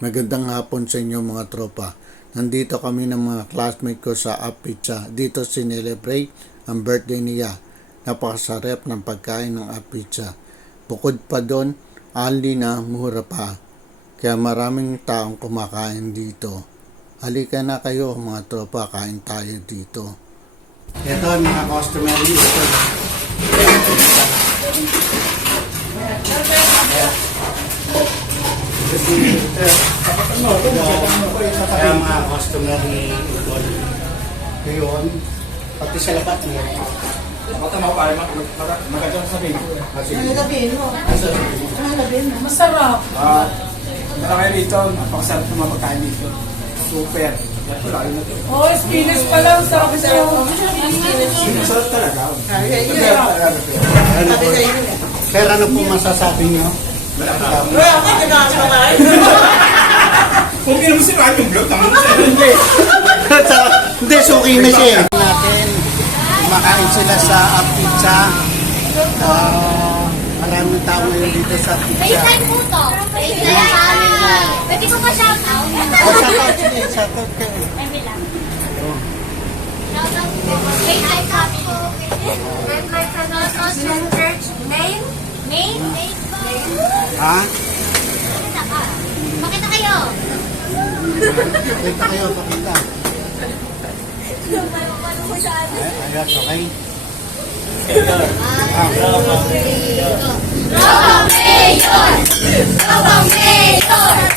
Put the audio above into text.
Magandang hapon sa inyo mga tropa. Nandito kami ng mga classmate ko sa Up Pizza. Dito sinelebrate ang birthday niya. Napakasarap ng pagkain ng Up Pizza. Bukod pa doon, only na mura pa. Kaya maraming taong kumakain dito. Halika na kayo mga tropa, kain tayo dito. Ito ang mga customer dito. Kaya mga customer ni Udol. Ngayon, pati sa labat niya. Mata mo pare, magandang sabihin. Ano sabihin mo? Ano sabihin mo? Masarap. Malaki rito, napakasarap ng mga pagkain dito. Super. Ito lalo na ito. Oh, spinach pa lang. Sarap ito. Masarap talaga. Sir, ano po masasabi niyo? Kung hindi mo sinabi yung vlog, tama mo siya. Hindi, suki na siya. Natin, kumakain sila sa Up Pizza. Maraming tao ngayon dito sa pizza. FaceTime po to. FaceTime. Pwede ko pa shout out? Shout out kayo. May lang. FaceTime kami. Red light sa Northwestern Church. Main? Main? Ha? Pakita kayo. Pakita kayo, pakita. Ayos, okay? Robang Mayor! Robang Mayor!